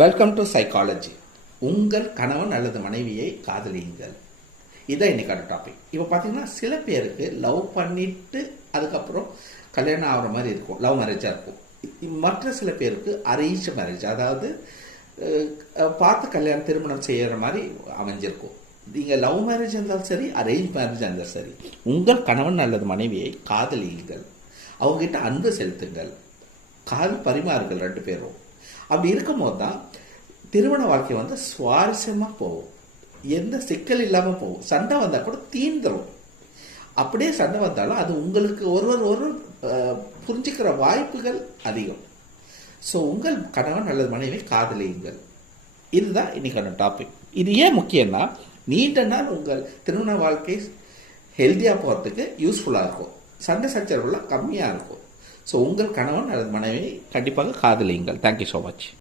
Welcome to psychology. உங்கள் கணவன் அல்லது மனைவியை காதலியுங்கள். இதான் இன்னைக்கான டாபிக். இப்போ பார்த்தீங்கன்னா சில பேருக்கு லவ் பண்ணிட்டு அதுக்கப்புறம் கல்யாணம் ஆகிற மாதிரி இருக்கும், லவ் மேரேஜாக இருக்கும். மற்ற சில பேருக்கு அரேஞ்ச் மேரேஜ், அதாவது பார்த்து கல்யாணம் திருமணம் செய்கிற மாதிரி அமைஞ்சிருக்கும். நீங்கள் லவ் மேரேஜ் இருந்தாலும் சரி, அரேஞ்ச் மேரேஜ் இருந்தாலும் சரி, உங்கள் கணவன் அல்லது மனைவியை காதலியுங்கள். அவங்ககிட்ட அன்பு செலுத்துங்கள், காதல் பரிமாறுங்கள் ரெண்டு பேரும். அப்படி இருக்கும்போது தான் திருமண வாழ்க்கை சுவாரஸ்யமாக போகும், எந்த சிக்கல் இல்லாமல் போகும். சண்டை வந்தால் கூட தீந்துடும். அப்படியே சண்டை வந்தாலும் அது உங்களுக்கு ஒருவர் புரிஞ்சுக்கிற வாய்ப்புகள் அதிகம். ஸோ உங்கள் கணவன் அல்லது மனைவி காதலியுங்கள். இதுதான் இன்னைக்கான டாபிக். இது ஏன் முக்கியம்னா, நீண்ட நாள் உங்கள் திருமண வாழ்க்கை ஹெல்த்தியாக போகிறதுக்கு யூஸ்ஃபுல்லாக இருக்கும், சண்டை சச்சரவுலாம் கம்மியாக இருக்கும். ஸோ உங்கள் கணவன் அல்லது மனைவி கண்டிப்பாக காதலியுங்கள். Thank you so much.